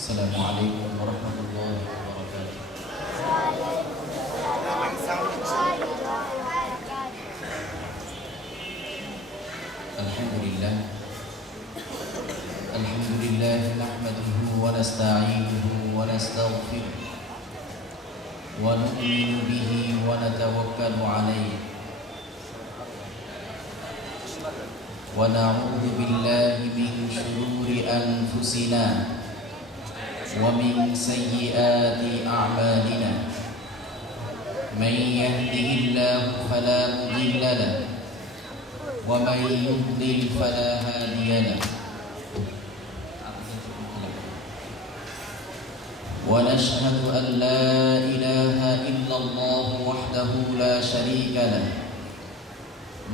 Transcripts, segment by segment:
السلام عليكم ورحمة الله وبركاته. الحمد لله نحمده ونستعينه ونستغفره ونؤمن به ونتوكل عليه ونعوذ بالله من شرور أنفسنا ومن سيئات أعمالنا. من يهده الله فلا مضل له ومن يضلل فلا هادي له. ونشهد أن لا إله إلا الله وحده لا شريك له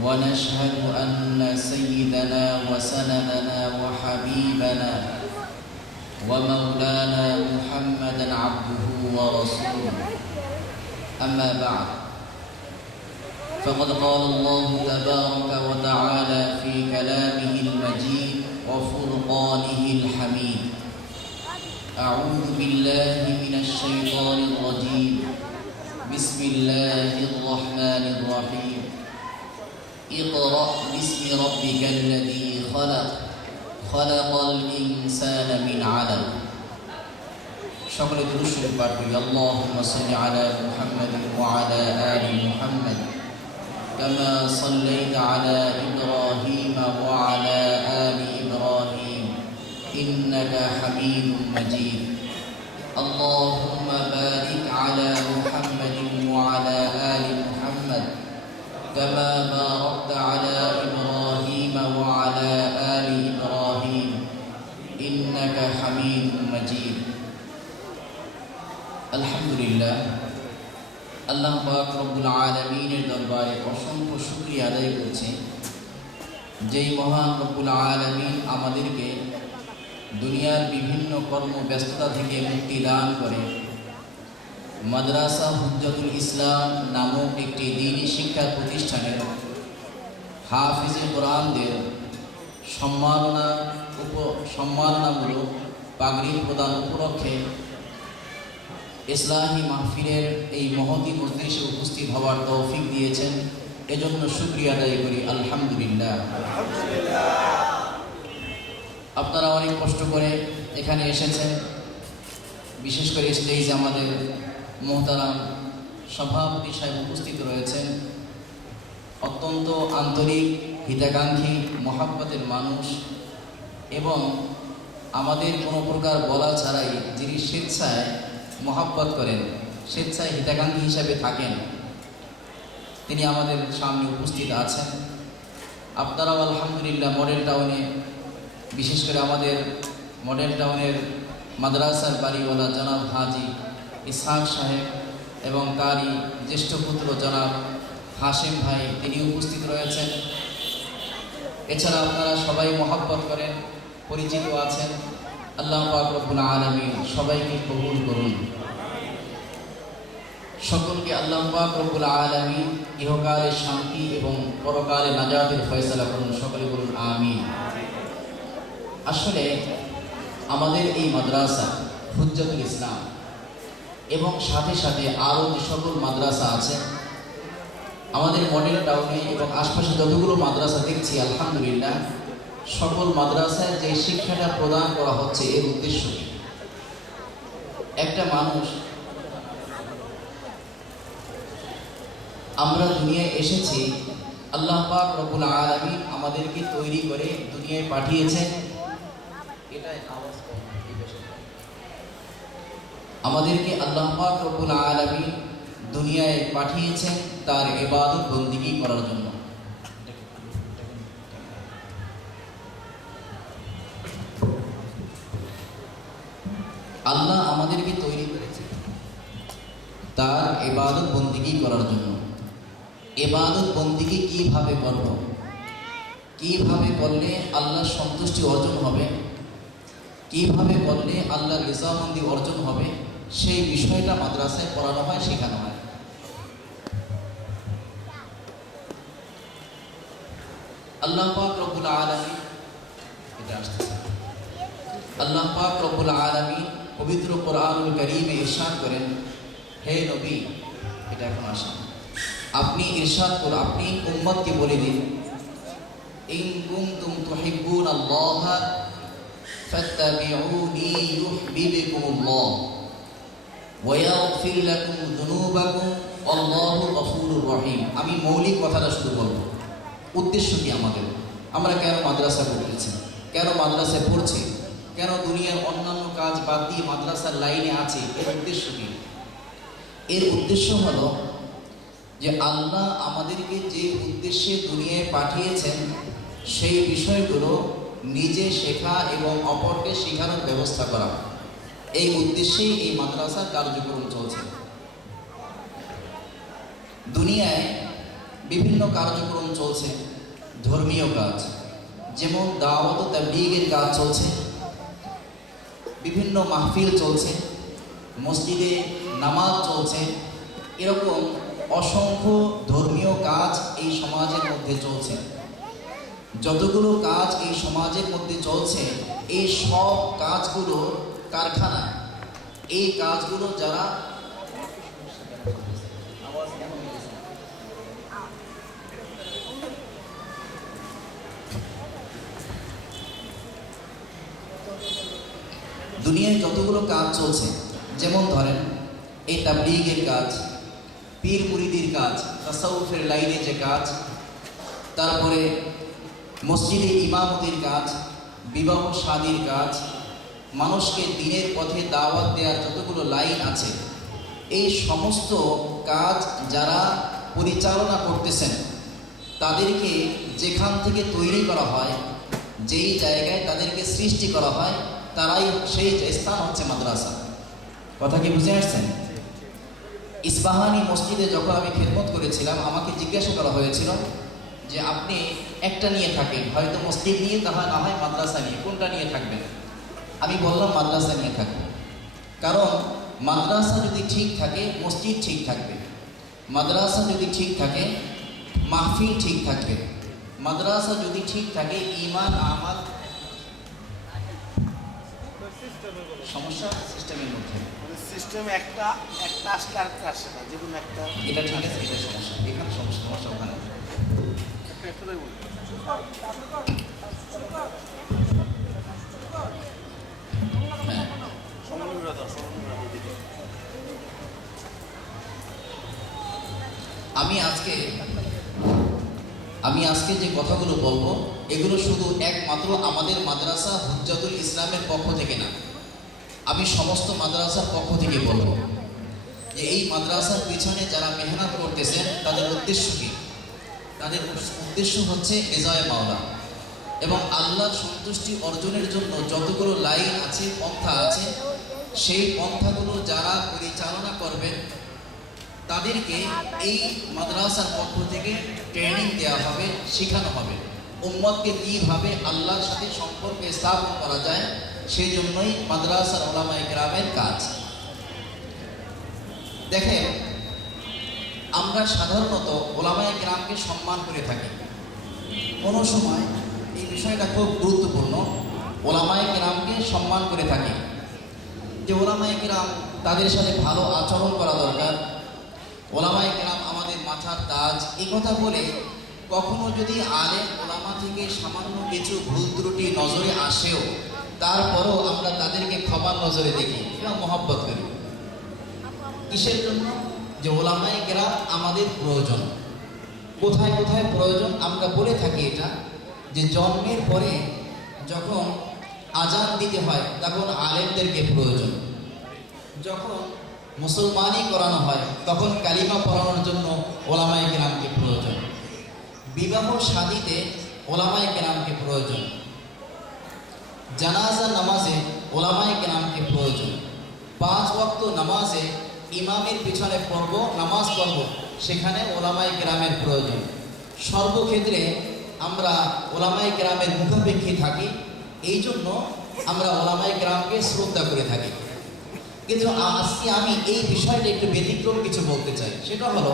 ونشهد أن سيدنا وسندنا وحبيبنا ومولانا محمدا عبده ورسوله. أما بعد، فقد قال الله تبارك وتعالى في كلامه المجيد وفرقانه الحميد: أعوذ بالله من الشيطان الرجيم. بسم الله الرحمن الرحيم. اقرأ باسم ربك الذي خلق خلق الإنسان من علق. সকলে দুরূদ শরীফ পাঠ করি। আল্লাহুম্মা সাল্লি আলা মুহাম্মাদিন ওয়া আলা আলি মুহাম্মাদ কামা সাল্লাইতা আলা ইব্রাহিম ওয়া আলা আলি ইব্রাহিম ইন্নাকা হামিদুম মাজিদ। আল্লাহুম্মা বারিক আলা মুহাম্মাদিন ওয়া আলা আলি মুহাম্মাদ কামা বারাকতা আলা ইব্রাহিম ওয়া আলা আলি ইব্রাহিম ইন্নাকা হামিদুম মাজিদ। আলহামদুলিল্লাহ, আল্লাহ পাক রব্বুল আলামিনের দরবারে অসংখ্য শুকরিয়া আদায় করছি, যেই মহান রব্বুল আলামিন আমাদেরকে দুনিয়ার বিভিন্ন কর্মব্যস্ততা থেকে মুক্তি দান করে মাদ্রাসা হুজ্জাতুল ইসলাম নামক একটি দ্বীনী শিক্ষা প্রতিষ্ঠানের হাফিজে কোরআনদের সম্মাননামূলক পাগড়ি প্রদান উপলক্ষে ইসলাহি মাহফিলের এই মহতী মজলিসে উপস্থিত হওয়ার তৌফিক দিয়েছেন। এজন্য শুকরিয়া আদায় করি, আলহামদুলিল্লাহ। আপনারা অনেক কষ্ট করে এখানে এসেছেন। বিশেষ করে স্টেজে আমাদের মোহতারাম সভাপতি সাহেব উপস্থিত রয়েছেন। অত্যন্ত আন্তরিক, হিতাকাঙ্ক্ষী, মহাব্বতের মানুষ এবং আমাদের কোনো প্রকার বলা ছাড়াই যিনি স্বেচ্ছায় মহাব্বত করেন, স্বেচ্ছায় হিতাকাঙ্ক্ষী হিসাবে থাকেন, তিনি আমাদের সামনে উপস্থিত আছেন। আপনারাও আলহামদুলিল্লাহ মডেল টাউনে, বিশেষ করে আমাদের মডেল টাউনের মাদ্রাসার বাড়িওয়ালা জনাব হাজি ইসহাক সাহেব এবং তারই জ্যেষ্ঠ পুত্র জনাব হাশেম ভাই, তিনি উপস্থিত রয়েছেন। এছাড়া আপনারা সবাই মহাব্বত করেন, পরিচিত আছেন। আল্লাহ পাক রব্বুল আলামিন সবাইকে কবুল করুন। সকলকে আল্লাহ পাক রব্বুল আলামিন ইহকালে শান্তি এবং পরকালে নাজাতের ফয়সালা করুন। সকলে বলুন আমিন। আসলে আমাদের এই মাদ্রাসা হুজ্জাতুল ইসলাম এবং সাথে সাথে আরও যে সকল মাদ্রাসা আছে আমাদের মডেল টাউনে এবং আশপাশে যতগুলো মাদ্রাসা দেখছি, আলহামদুলিল্লাহ সকল মাদ্রাসায় যে শিক্ষাটা প্রদান করা হচ্ছে এর উদ্দেশ্য কি? একটা মানুষ, আমরা দুনিয়ায় এসেছি, আল্লাহ পাক রব্বুল আলামিন আমাদেরকে তৈরি করে দুনিয়ায় পাঠিয়েছেন। আমাদেরকে আল্লাহ পাক রব্বুল আলামিন দুনিয়ায় পাঠিয়েছেন তার ইবাদত বন্দেগী করার জন্য। আল্লাহ আমাদেরকে তৈরি করেছেন তার ইবাদত বন্দেগী করার জন্য। ইবাদত বন্দেগী কিভাবে করব, কিভাবে করলে আল্লাহর সন্তুষ্টি অর্জন হবে, কিভাবে করলে আল্লাহর রিজামন্দি অর্জন হবে, সেই বিষয়টা মাদ্রাসায় পড়ানো হয়, শেখানো হয়। আল্লাহ পাক রব্বুল আলামিন এটা আসতেছে আল্লাহ পাক রব্বুল আলামিন পবিত্র কোরআনুল কারীমে ইরশাদ করেন, হে নবী, এটা এখন আসেন, আপনি ইরশাদ করুন, আপনি উম্মতকে বলে দিন, ইন কুনতুম তুহিব্বুনাল্লাহ ফাত্তাবিউনি ইউহিব্বুকুমুল্লাহ ওয়া ইয়াগফির লাকুম যুনুবাকুম আল্লাহু গফুরুর রহিম। আমি মৌলিক কথাটা শুধু বলবো, উদ্দেশ্য কি আমাদের, আমরা কেন মাদ্রাসা পড়তেছি, কেন মাদ্রাসায় পড়ছি, কেন দুনিয়ার অন্যান্য কাজ বাদ দিয়ে মাদ্রাসার লাইনে আছে, এর উদ্দেশ্য কি? এর উদ্দেশ্য হলো যে আল্লাহ আমাদেরকে যে উদ্দেশ্যে দুনিয়ায় পাঠিয়েছেন সেই বিষয়গুলো নিজে শেখা এবং অপরকে শেখানোর ব্যবস্থা করা। এই উদ্দেশ্যেই এই মাদ্রাসার কার্যক্রম চলছে। দুনিয়ায় বিভিন্ন কার্যক্রম চলছে, ধর্মীয় কাজ, যেমন দাওয়াত ও তাবলীগের কাজ চলছে, বিভিন্ন মাহফিল চলছে, মসজিদে নামাজ চলছে, এরকম অসংখ্য ধর্মীয় কাজ এই সমাজের মধ্যে চলছে। যতগুলো কাজ এই সমাজের মধ্যে চলছে, এই সব কাজগুলো কারখানা। এই কাজগুলো যারা দুনিয়ায় যতগুলো কাজ চলছে, যেমন ধরেন এই তাবলীগের কাজ, পীর মুরিদির কাজ, তাসাউফের লাইনে যে কাজ, তারপরে মসজিদে ইমামতির কাজ, বিবাহ শাদীর কাজ, মানুষকে দ্বীনের পথে দাওয়াত দেওয়ার যতগুলো লাইন আছে, এই সমস্ত কাজ যারা পরিচালনা করতেছেন তাদেরকে যেখান থেকে তৈরি করা হয়, যেই জায়গায় তাদেরকে সৃষ্টি করা হয়, তারাই সেই স্থান হচ্ছে মাদ্রাসা। কথা কি বুঝে আসছেন? ইস্পাহানি মসজিদে যখন আমি খেদমত করেছিলাম, আমাকে জিজ্ঞাসা করা হয়েছিল যে আপনি একটা নিয়ে থাকেন, হয়তো মসজিদ নিয়ে, তাহা না হয় মাদ্রাসা নিয়ে, কোনটা নিয়ে থাকবেন? আমি বললাম মাদ্রাসা নিয়ে থাকবো, কারণ মাদ্রাসা যদি ঠিক থাকে মসজিদ ঠিক থাকবে, মাদ্রাসা যদি ঠিক থাকে মাহফিল ঠিক থাকবে, মাদ্রাসা যদি ঠিক থাকে ঈমান আমাল। সমস্যা সিস্টেমের মধ্যে, সিস্টেম একটা আসলে আরেকটা আসে না, যে কোনো একটা, এটা ঠিক আছে, এটা সমস্যা, এখানে সমস্যা, সমস্যা ওখানে। একটাই বলি। হ্যাঁ, আমি আজকে যে কথাগুলো বলবো, এগুলো শুধু একমাত্র আমাদের মাদ্রাসা হুজ্জাতুল ইসলামের পক্ষ থেকে না, আমি সমস্ত মাদ্রাসার পক্ষ থেকে বলবো যে এই মাদ্রাসার পিছনে যারা মেহনত করতেছেন তাদের উদ্দেশ্য কি? তাদের উদ্দেশ্য হচ্ছে রেজায়ে মাওলা এবং আল্লাহর সন্তুষ্টি অর্জনের জন্য যতগুলো লাইন আছে, পন্থা আছে, সেই পন্থাগুলো যারা পরিচালনা করবেন তাদেরকে এই মাদ্রাসার পক্ষ থেকে ট্রেনিং দেওয়া হবে, শেখানো হবে উম্মতকে কীভাবে আল্লাহর সাথে সম্পর্ক স্থাপন করা যায়। সেই জন্যই মাদ্রাসার উলামায়ে কেরামের কাজ। দেখেন, আমরা সাধারণত উলামায়ে কেরামকে সম্মান করে থাকি, কোনো সময় এই বিষয়টা খুব গুরুত্বপূর্ণ, উলামায়ে কেরামকে সম্মান করে থাকি, যে উলামায়ে কেরাম তাদের সাথে ভালো আচরণ করা দরকার, ওলামায়ে কেরাম আমাদের মাথার তাজ, এই কথা বলে কখনো যদি আলেম ওলামা থেকে সামান্য কিছু ভুল ত্রুটি নজরে আসেও তারপরও আমরা তাদেরকে ক্ষমার নজরে দেখি এবং মহব্বত করি। কিসের জন্য? যে ওলামায়ে কেরাম আমাদের প্রয়োজন। কোথায় কোথায় প্রয়োজন আমরা বলে থাকি এটা, যে জন্মের পরে যখন আজান দিতে হয় তখন আলেমদেরকে প্রয়োজন, যখন মুসলমানই করানো হয় তখন কালিমা পড়ানোর জন্য ওলামায়ে কেরামকে প্রয়োজন, বিবাহ শাদীতে ওলামায়ে কেরামকে প্রয়োজন, জানাজা নামাজে ওলামায়ে কেরামকে প্রয়োজন, 5 ওয়াক্ত নামাজে ইমামের পিছনে পড়ব, নামাজ পড়ব, সেখানে ওলামায়ে কেরামের প্রয়োজন। সর্বক্ষেত্রে আমরা ওলামায়ে কেরামের মুখাপেক্ষী থাকি, এই জন্য আমরা ওলামায়ে কেরামকে শ্রদ্ধা করে থাকি। কিন্তু আজকে আমি এই বিষয়টা একটু ব্যতিক্রম কিছু বলতে চাই, সেটা হলো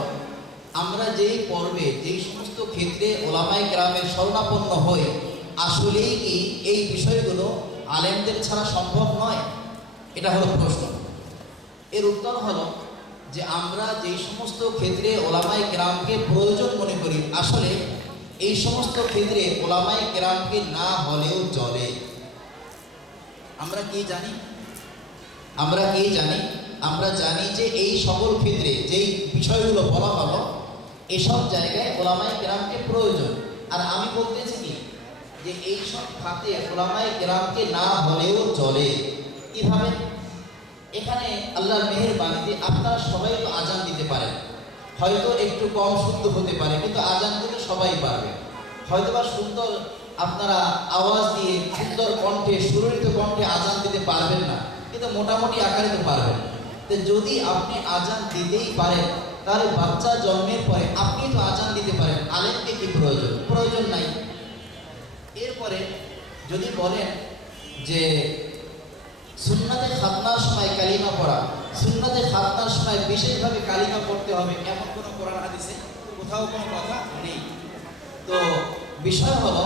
আমরা যেই পর্বে যেই সমস্ত ক্ষেত্রে ওলামায়ে কেরামের শরণাপন্ন হই, আসলেই কি এই বিষয়গুলো আলেমদের ছাড়া সম্ভব নয়? এটা হলো প্রশ্ন। এর উত্তর হলো যে আমরা যেই সমস্ত ক্ষেত্রে ওলামায়ে কেরামকে প্রয়োজন মনে করি, আসলে এই সমস্ত ক্ষেত্রে ওলামায়ে কেরামকে না হলেও চলে। আমরা কি জানি? আমরা জানি যে এই সকল ক্ষেত্রে যেই বিষয়গুলো বলা হলো, এসব জায়গায় ওলামায়ে কেরামকে প্রয়োজন। আর আমি বলতেছি কি যে এই সব খাতে ওলামায়ে কেরামকে না হলেও চলে। কিভাবে? এখানে আল্লাহর মেহেরবানিতে আপনারা সবাই তো আজান দিতে পারেন, হয়তো একটু কম শুদ্ধ হতে পারে, কিন্তু আজান দিতে সবাই পারবে। হয়তোবা সুন্দর আপনারা আওয়াজ দিয়ে সুন্দর কণ্ঠে, সুরলিত কণ্ঠে আজান দিতে পারবেন না, কিন্তু মোটামুটি আকারে তো পারবেন। তো যদি আপনি আজান দিতেই পারেন, তাহলে বাচ্চা জন্মের পরে আপনি তো আজান দিতে পারেন, আলেমকে কি প্রয়োজন নাই। এরপরে যদি বলেন যে সুন্নাতে খাতনার সময় কালিমা পড়া, সুন্নাতে খাতনার সময় বিশেষভাবে কালিমা পড়তে হবে, এমন কোনো কোরআন হাদিসে কোথাও কোনো কথা নেই। তো বিষয় হলো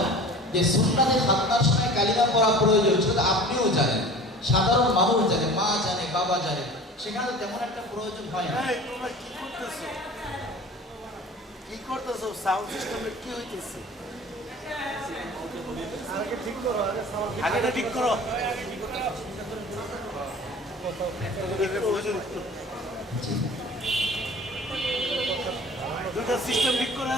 যে সুন্নাতে খাতনার সময় কালিমা পড়া প্রয়োজন, সেটা আপনিও জানেন, সাধারণ মানুষ জানে, মা জানে, বাবা জানে, সেখানে তেমন একটা প্রয়োজন হয় না। তোমরা কি করতেছো সাউন্ড সিস্টেমের কি হইতেছে? আগে ঠিক করো। দুটা সিস্টেম ঠিক করে